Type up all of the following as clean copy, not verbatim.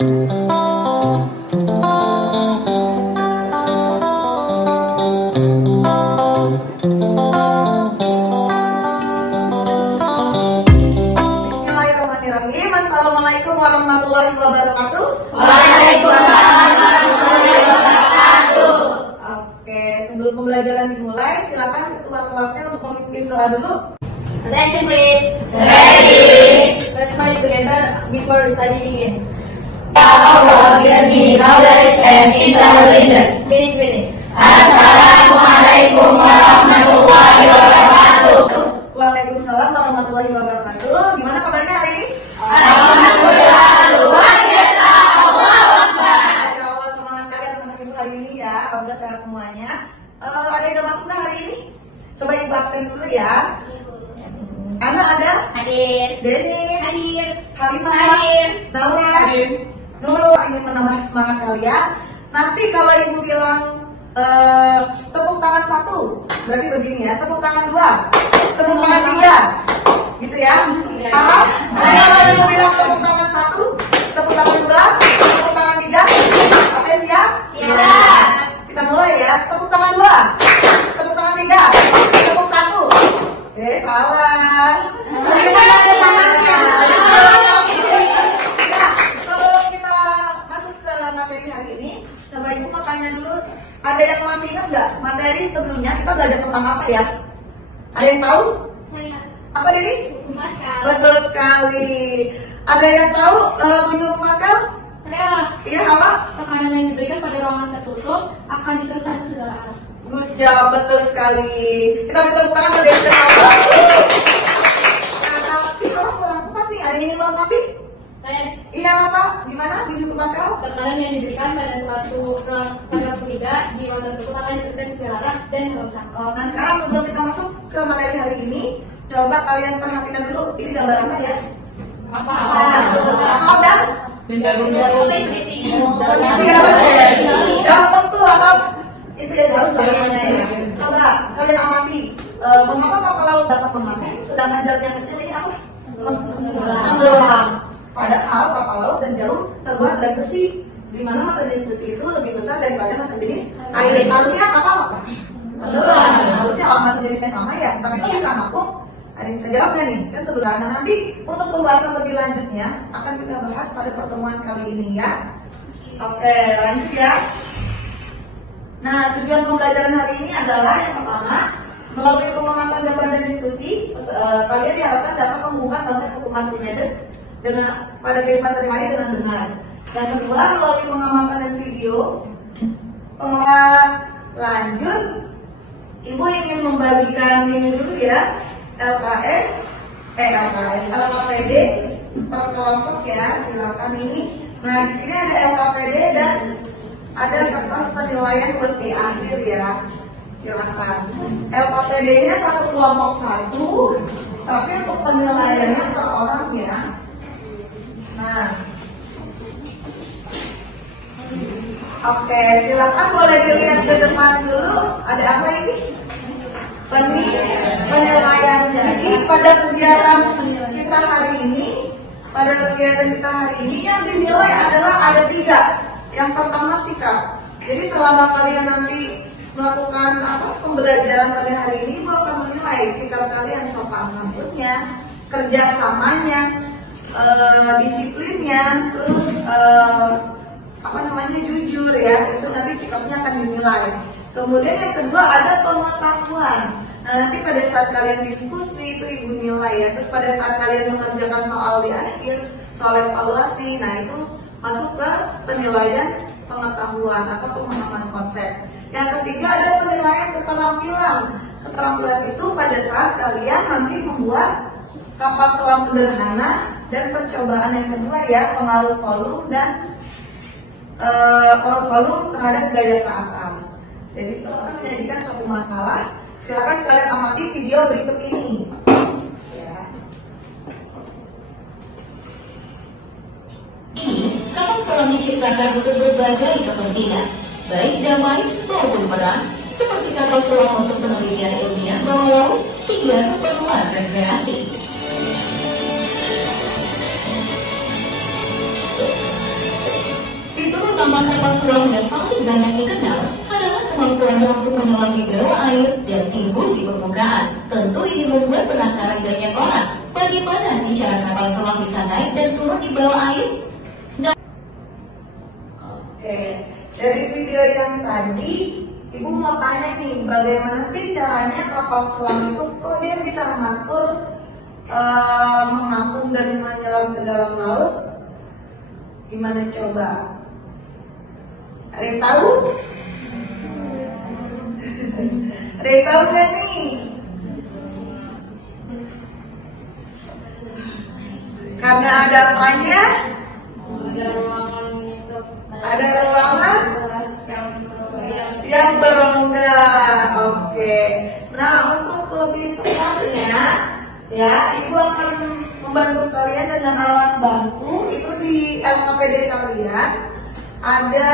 Bismillahirrahmanirrahim. Assalamualaikum warahmatullahi wabarakatuh. Waalaikumsalam warahmatullahi wabarakatuh. Oke, sebelum pembelajaran dimulai, silakan ketua kelasnya untuk memimpin doa dulu. Attention please. Ready. Let's study together before the study begin. Ya Allah, grant me knowledge and intelligence. Finish meeting. Assalamualaikum warahmatullahi wabarakatuh. Waalaikumsalam warahmatullahi wabarakatuh. Gimana kabarnya hari ini? Alhamdulillah, luar biasa. Allahu Akbar. Masya Allah, semangat kalian untuk ibu hari ini ya. Alhamdulillah sehat semuanya. Ada yang gak masuk nggak hari ini? Coba ibu absen dulu ya. Ana ada? Hadir. Denis? Hadir. Halimah? Hadir. Naura? Hadir. Nurul ingin menambah semangat kalian. Nanti kalau ibu bilang tepuk tangan 1, berarti begini ya. Tepuk tangan 2, tepuk tangan 3, gitu ya. Paham? Nah, kalau ibu bilang tepuk tangan 1, tepuk tangan 2, tepuk tangan 3, apa ya, siap? Siap. Kita mulai ya. Tepuk tangan 2, tepuk tangan 3, tepuk 1. Salah. Sebelum kita masuk ke materi hari ini, coba ibu mau tanya dulu, ada yang masih ingat nggak materi sebelumnya kita belajar tentang apa ya? Ada yang tahu? Saya. Apa Denis? Maskal. Betul sekali. Ada yang tahu menyuruh Pascal? Ya, Iya apa? tekanan yang diberikan pada ruangan tertutup akan diteruskan ke segala arah. Good job, betul sekali. Kita beri tepuk tangan ke Denis. Nah, tapi orang kurang tepat nih. Ada yang ingin melengkapi? Saya. Iya apa? Gimana? Menyuruh Pascal? Tekanan yang diberikan pada suatu ruang fluida di ruang tertutup akan diteruskan ke segala arah dan segala besar. Nah sekarang sebelum kita masuk ke materi hari ini, coba kalian perhatikan dulu ini gambar apa ya? Apa? Apa dan? Jarum. Itu ya jarum tuh atau itu ya jarum namanya ya. Coba kalian amati mengapa kapal laut dapat memakai, sedangkan jarum yang kecil ini apa? Tenggelam. Padahal kapal laut dan jarum terbuat dari besi, di mana massa jenis besi itu lebih besar daripada massa jenis air. Harusnya kapal apa? Tenggelam. Harusnya kalau massa jenisnya sama ya, tapi kalau bisa ngapung, ada yang bisa jawabnya nih, kan sederhana. Nanti untuk pembahasan lebih lanjutnya akan kita bahas pada pertemuan kali ini ya. Oke, lanjut ya. Nah, tujuan pembelajaran hari ini adalah yang pertama, melalui pengamatan gambar dan diskusi, kalian diharapkan dapat menghubungkan konsep hukum Archimedes dengan pada kehidupan sehari-hari dengan benar. Yang kedua, melalui pengamatan dan video, lanjut, ibu ingin membagikan ini dulu ya, LKPD per kelompok ya, silakan ini. Nah, di sini ada LKPD dan ada kertas penilaian buat di akhir ya, silakan. LKPD-nya satu kelompok 1, tapi untuk penilaiannya per orang ya. Nah, oke, silakan boleh dilihat ke depan dulu. Ada apa ini? Penilaian. Jadi pada kegiatan kita hari ini, yang dinilai adalah ada 3. Yang pertama sikap. Jadi selama kalian nanti melakukan pembelajaran pada hari ini, ibu akan menilai sikap kalian, sopan santunnya, kerjasamanya, disiplinnya, terus jujur ya, itu nanti sikapnya akan dinilai. Kemudian yang kedua ada pengetahuan. Nah, nanti pada saat kalian diskusi itu ibu nilai ya. Terus pada saat kalian mengerjakan soal di akhir, soal evaluasi, nah itu masuk ke penilaian pengetahuan atau pemahaman konsep. Yang ketiga ada penilaian keterampilan. Keterampilan itu pada saat kalian nanti membuat kapal selam sederhana, dan percobaan yang kedua ya, pengaruh volume dan volume terhadap gaya ke atas. Jadi seorang menyajikan suatu masalah, silakan kalian amati video berikut ini. Kapal selam diciptakan untuk berbagai kepentingan, baik damai maupun perang, seperti kapal selam untuk penelitian ilmiah bawah laut hingga keperluan rekreasi. nama kapal selam yang paling banyak dikenal adalah kemampuannya untuk menyelam di bawah air dan timbul di permukaan. Tentu ini membuat penasaran banyak orang. Bagaimana sih cara kapal selam bisa naik dan turun di bawah air? Oke, dari video yang tadi, Ibu mau tanya nih, bagaimana sih caranya kapal selam itu kok dia bisa mengatur, mengapung dan menyelam ke dalam laut? Gimana coba? Ada yang tahu? Ada yang tahu nggak nih? Karena ada apanya? Ada ruangan yang berongga. Oke. Nah, untuk lebih tepatnya, ya, Ibu akan membantu kalian dengan alat bantu. Itu di LKPD kalian ada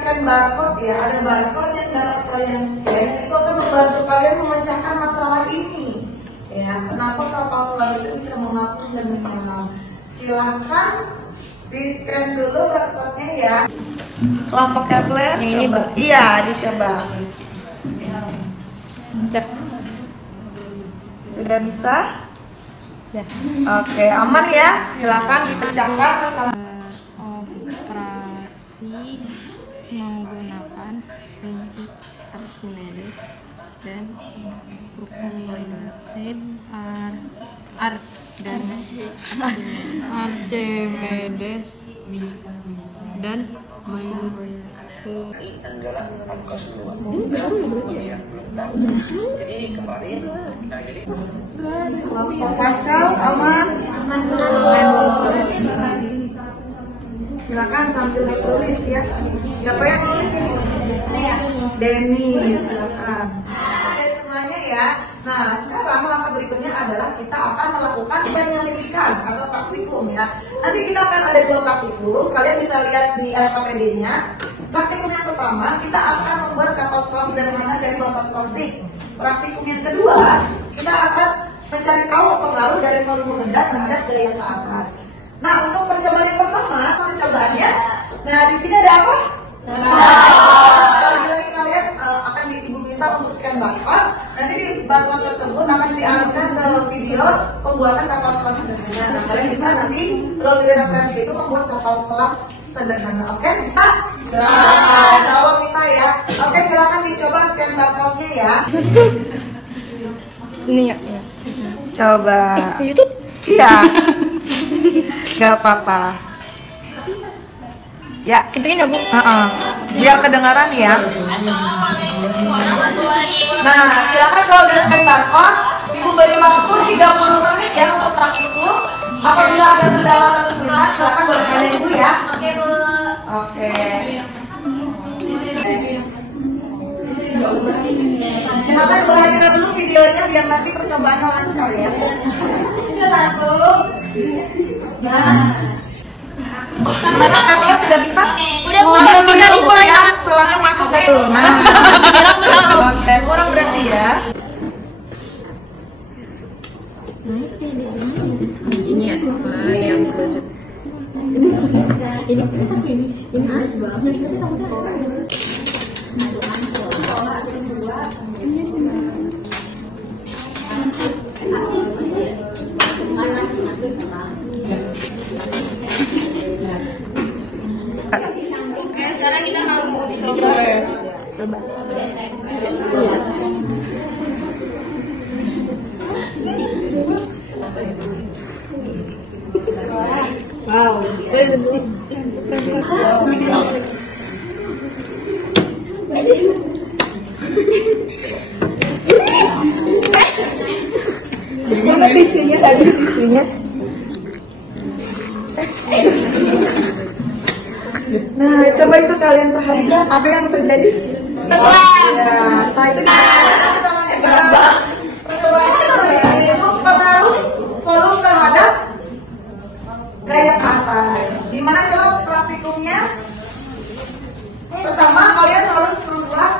scan barcode ya, ada barcode yang dapat kalian scan. Itu akan membantu kalian memecahkan masalah ini. Ya, kenapa kapal selam itu bisa mengapung dan menyelam? Silahkan di scan dulu barcode-nya ya. Kelompok tablet, coba. Iya, dicoba. Sudah bisa? Ya. Oke, aman ya. Silakan dipecahkan masalah. Operasi menggunakan prinsip Archimedes dan hukum Euclid dan Archimedes dan ini adalah angka semua. Jadi kemarin jadi Kelompok Pascal, aman. Silakan sambil ditulis ya. Siapa yang tulis ini? Denny, silakan. Oke semuanya ya. Nah sekarang langkah berikutnya adalah kita akan melakukan penyelidikan atau praktikum ya. Nanti kita akan ada 2 praktikum. Kalian bisa lihat di LKPD-nya. Praktikum yang pertama kita akan membuat kapal selam sederhana dari botol plastik. Praktikum yang kedua kita akan mencari tahu pengaruh dari volume rendah terhadap daya ke atas. Nah untuk percobaan yang pertama, percobaannya, nah di sini ada apa? Lagi-lagi kalian akan Ibu minta untuk scan barcode. Nanti di barcode tersebut akan dialihkan ke video pembuatan kapal selam sederhana. Nah kalian bisa nanti melalui referensi itu membuat kapal selam sederhana. Oke bisa? Kalau bisa ya. Oke silakan dicoba scan barcode-nya ya. ini ya. Coba. Ke YouTube? Iya. Gak apa-apa. Ya. Ituin ya Bu. Biar kedengaran ya. Nah, silakan kalau udah scan barcode, Ibu beri waktu 30 menit ya untuk praktikum. Apabila ada kendala atau kesulitan, silakan boleh tanya Ibu ya. Oke, Bu. Oke. Silakan berhati dulu videonya biar nanti percobaannya lancar ya. Tidak takut. Nah, kalian sudah bisa? Udah, Bu. Udah bisa ya. Selangnya masuk ke tuh. Nah, oke, kurang berarti ya. Ini ya, yang project. Ini khas banget. Oke, sekarang kita mau coba. Coba. Wow. Mana tisunya tadi tisunya? Nah, coba itu kalian perhatikan apa yang terjadi. Ya, setelah itu kita lanjutkan. Percobaan itu pengaruh volume terhadap gaya ke atas. Gimana coba praktikumnya? Pertama kalian harus membuat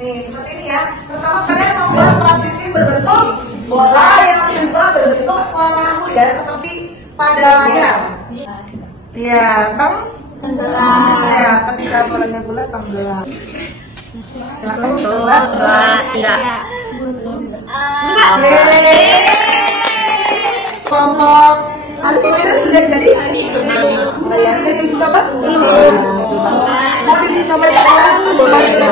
nih seperti ini ya. Pertama kalian membuat praktisi berbentuk bola yang juga berbentuk perahu ya, seperti pada layar. Ya, ya, ketika bolanya bulat apa enggak? Silakan 1, 2, 3. Kelompok Archimedes sudah jadi? Oh ya, sudah dicoba? Mau dicoba langsung boleh ya?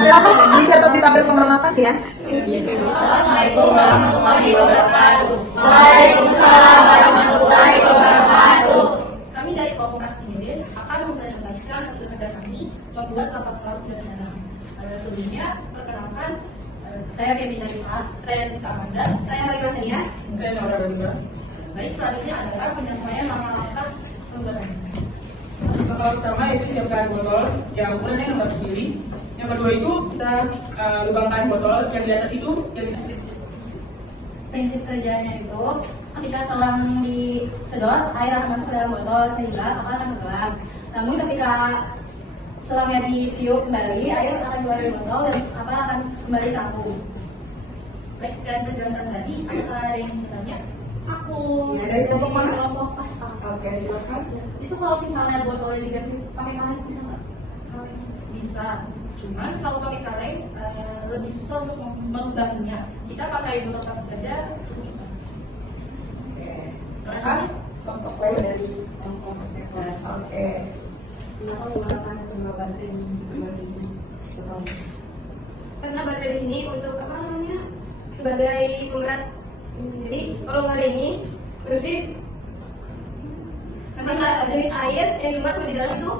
Silakan dicatat di tabel pengamatan ya. Assalamualaikum warahmatullahi wabarakatuh. Waalaikumsalam warahmatullahi wabarakatuh. Kami dari kelompok Archimedes akan mempresentasikan hasil kerja kami membuat kapal selam sederhana. Sebelumnya, perkenalkan, saya Feby Narima, saya Rizka Amanda, saya Halimah Sania, saya Naura Badura. Baik, selanjutnya adalah penyampaian langkah-langkah pembuatan. Langkah pertama itu siapkan botol yang ukurannya nomor sendiri. Yang kedua itu kita lubangkan botol yang di atas itu yang Prinsip kerjanya itu ketika selang disedot, air akan masuk ke dalam botol sehingga kapal akan tenggelam. Namun ketika selangnya ditiup kembali, air akan keluar dari botol dan kapal akan kembali terapung. Baik, dan penjelasan tadi, apakah ada yang bertanya? Aku Ya, dari kelompok mana? kelompok pasta. Oke, silakan. Itu kalau misalnya botolnya diganti pakai kaleng bisa nggak? Kaleng. Bisa, cuman kalau pakai kaleng lebih susah untuk mengubahnya. Kita pakai botol plastik aja cukup susah. Silakan. Kelompok lain. Dari kelompok FR. Oke. Kenapa menggunakan kedua baterai di dua sisi? Karena baterai di sini untuk apa namanya sebagai pemberat. Jadi kalau nggak ada ini, berarti masa jenis air yang dibuat di dalam itu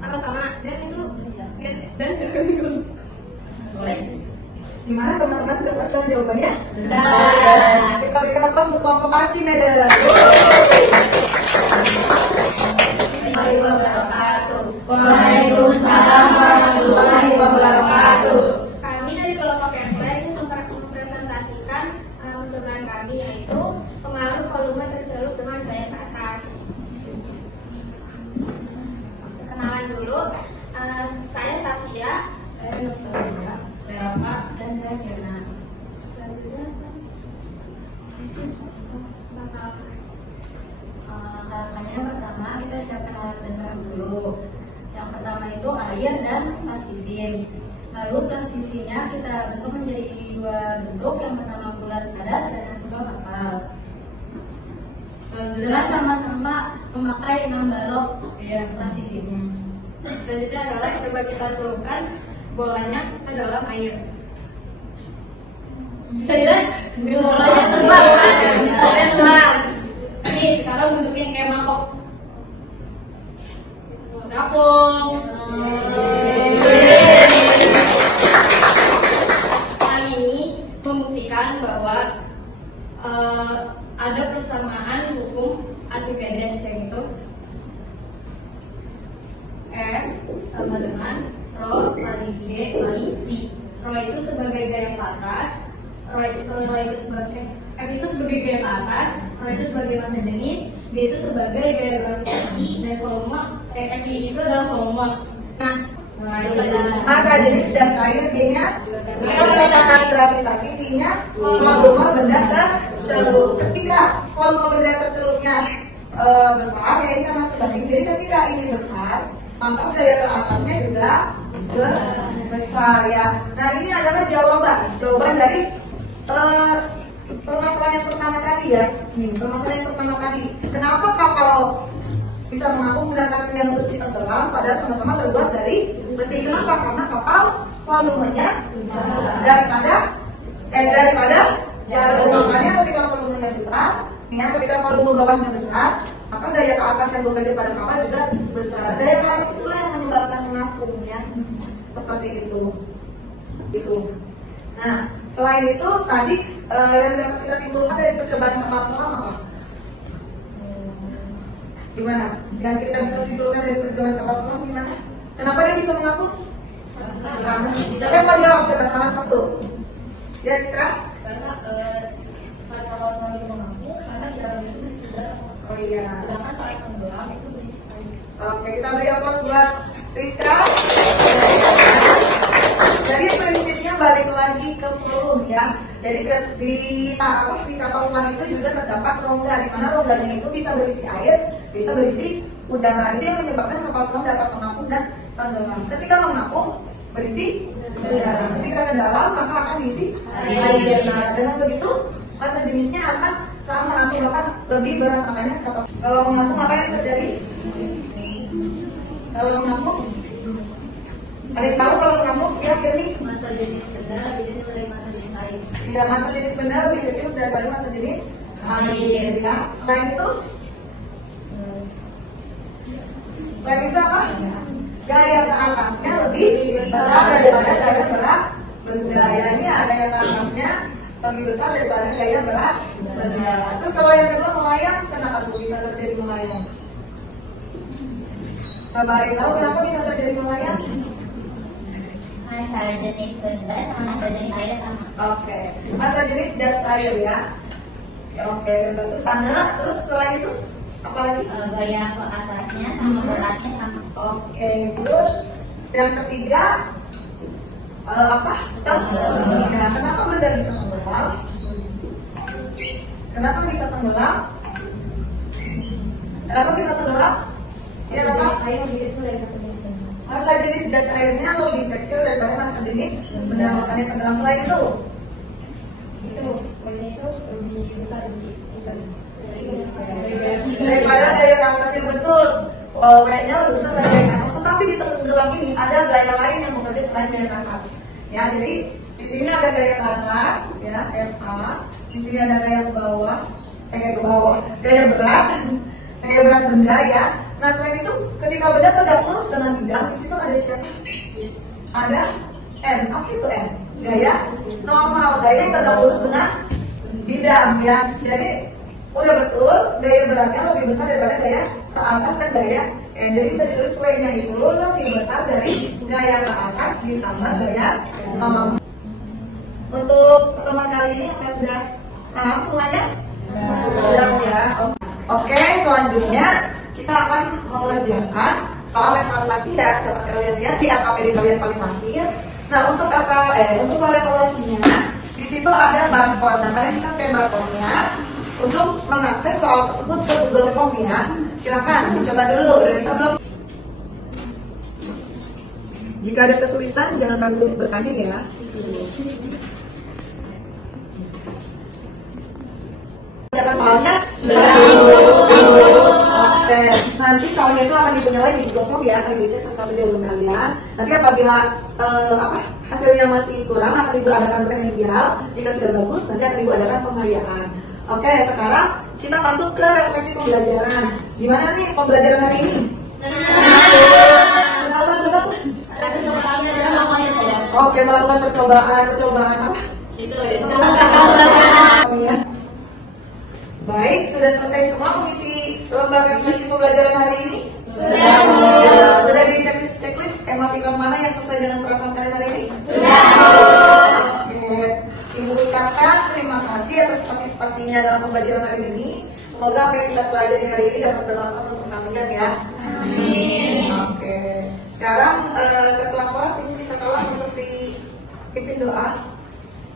akan sama dan itu dan Boleh. Gimana teman-teman sudah pasti jawabannya? Sudah. Kita berikan aplaus untuk kelompok Archimedes. Warahmatullahi wabarakatuh. Waalaikumsalam warahmatullahi wabarakatuh. kami dari kelompok FR ingin mempresentasikan percobaan kami yaitu pengaruh volume tercelup dengan gaya ke atas. Perkenalan dulu, saya Safia, saya Nusantara, saya Raka, dan saya Kirna. Selanjutnya, Langkahnya pertama kita siapkan alat dan bahan dulu. Yang pertama itu air dan plastisin. Lalu plastisinya kita bentuk menjadi dua bentuk. Yang pertama bulat padat dan yang kedua kapal. Dengan sama-sama memakai 6 balok plastisinnya. selanjutnya adalah coba kita celupkan bolanya ke dalam air. Bisa dilihat? Bolanya terbang kan? Bolanya terbang. Nih, sekarang bentuknya kayak mangkok. Rapung. Hal ini membuktikan bahwa ada persamaan hukum Archimedes yaitu F sama dengan Rho kali G kali V. Rho itu sebagai gaya ke atas, Rho itu sebagai F itu sebagai gaya ke atas, Rho itu sebagai massa jenis, G itu sebagai gaya gravitasi, dan volume F itu adalah volume. Nah, Massa jenis dan cair G-nya menggunakan gravitasi, V-nya volume benda tercelup. Ketika volume benda tercelupnya besar, ya ini karena sebanding. Jadi ketika ini besar, maka gaya ke atasnya juga besar ya. Nah ini adalah jawaban dari permasalahan yang pertama tadi ya. Permasalahan yang pertama tadi. Kenapa kapal bisa mengapung sedangkan yang besi tenggelam padahal sama-sama terbuat dari besi? Kenapa? Karena kapal volumenya daripada jarum. Makanya ketika volumenya besar, ketika volume bawahnya besar, maka gaya ke atas yang berbeda pada kapal juga besar. Gaya ke atas itulah yang menyebabkan mengapungnya seperti itu. Nah, selain itu tadi yang dapat kita simpulkan dari percobaan kapal selam apa? Gimana? Yang kita bisa simpulkan dari percobaan kapal selam gimana? Kenapa dia bisa mengapung? Karena siapa yang mau jawab? Coba salah satu. Ya, Isra? karena saat kapal selam itu mengapung, karena di dalam itu berisi udara. Oh iya. Sedangkan saat tenggelam itu berisi air. Oke, kita beri aplaus buat Rizka. Jadi prinsipnya balik lagi ke volume ya. Jadi di kapal selam itu juga terdapat rongga, di mana rongganya itu bisa berisi air, bisa berisi udara. Itu yang menyebabkan kapal selam dapat mengapung dan tenggelam. Ketika mengapung berisi udara, ketika ke dalam maka akan diisi air. Nah, dengan begitu massa jenisnya akan sama atau bahkan lebih berat, makanya kapal. Kalau mengapung apa yang terjadi? Kalau mengapung, ada yang tahu kalau mengapung kira-kira nih? Massa jenis benda lebih kecil dari massa jenis air. Tidak, massa jenis benda lebih kecil daripada massa jenis air. Ya. Selain itu apa? Gaya ke atasnya lebih besar daripada gaya berat benda. Ya, ini ada yang ke atasnya lebih besar daripada gaya berat benda. Terus kalau yang kedua melayang, kenapa tuh bisa terjadi melayang? Coba ada yang tahu kenapa bisa terjadi melayang? Massa jenis benda sama massa jenis air sama. Oke, massa jenis zat cair ya. Oke, itu sana. Terus selain itu apa lagi? Gaya ke atasnya sama beratnya sama. Oke, good. Yang ketiga apa? Tenggelam. Ya, kenapa benda bisa tenggelam? Kenapa bisa tenggelam? Kenapa bisa tenggelam? Ya, apa? Air lebih kecil dari massa jenis benda. Massa jenis zat cairnya lebih kecil daripada massa jenis benda, makanya tenggelam. Selain itu, Poinnya itu lebih besar daripada gaya ke atasnya, betul. W-nya lebih besar dari gaya ke atas. Tetapi di tenggelam ini ada gaya lain yang bekerja selain gaya ke atas. Ya, jadi di sini ada gaya ke atas, ya, FA. Di sini ada gaya ke bawah, gaya berat benda ya. Nah, selain itu, ketika benda tegak lurus dengan bidang, di situ ada siapa? Ada N. Apa itu N? Gaya normal, gaya yang tegak lurus dengan bidang ya. Jadi udah betul, gaya beratnya lebih besar daripada gaya ke atas dan gaya N. Jadi bisa ditulis W-nya itu lebih besar dari gaya ke atas ditambah gaya normal. Untuk pertemuan kali ini apa sudah paham semuanya? Sudah ya. Oke, selanjutnya kita akan mengerjakan soal evaluasi ya. Dapat kalian lihat di AKPD kalian paling akhir. Nah, untuk soal evaluasinya di situ ada barcode. Nah, kalian bisa scan barcode-nya untuk mengakses soal tersebut ke Google Form ya. Silakan dicoba dulu. Udah bisa belum? Jika ada kesulitan jangan ragu bertanya ya. Soalnya oke, nanti soalnya itu akan dipenilai di Google Form ya, akan dibaca satu jawaban kalian. Nanti apabila hasilnya masih kurang akan ibu adakan remedial. Jika sudah bagus nanti akan ibu adakan penghargaan. Oke, sekarang kita masuk ke refleksi pembelajaran. Gimana nih pembelajaran hari ini? Kenapa senang? Oke, melakukan percobaan apa? Ya. Baik, sudah selesai semua mengisi lembar refleksi pembelajaran hari ini? Sudah di checklist tematika mana yang sesuai dengan perasaan kalian hari ini? Sudah. Oke. Ibu ucapkan terima kasih atas partisipasinya dalam pembelajaran hari ini. Semoga apa yang kita pelajari hari ini dapat bermanfaat untuk kalian ya. Amin. Oke. Sekarang ketua kelas ini minta tolong untuk dipimpin doa.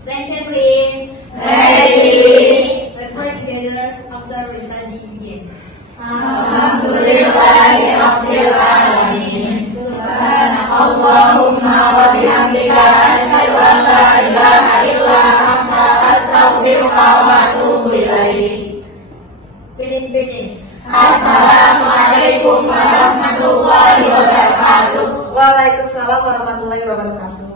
Attention please. Ready. Let's pray together after we study begin. Alhamdulillahirabbil alamin. Subhanakallahumma wa bihamdika asyhadu an la ilaha illa anta astaghfiruka wa atubu ilaik. Finish begin. Assalamualaikum warahmatullahi wabarakatuh. Waalaikumsalam warahmatullahi wabarakatuh.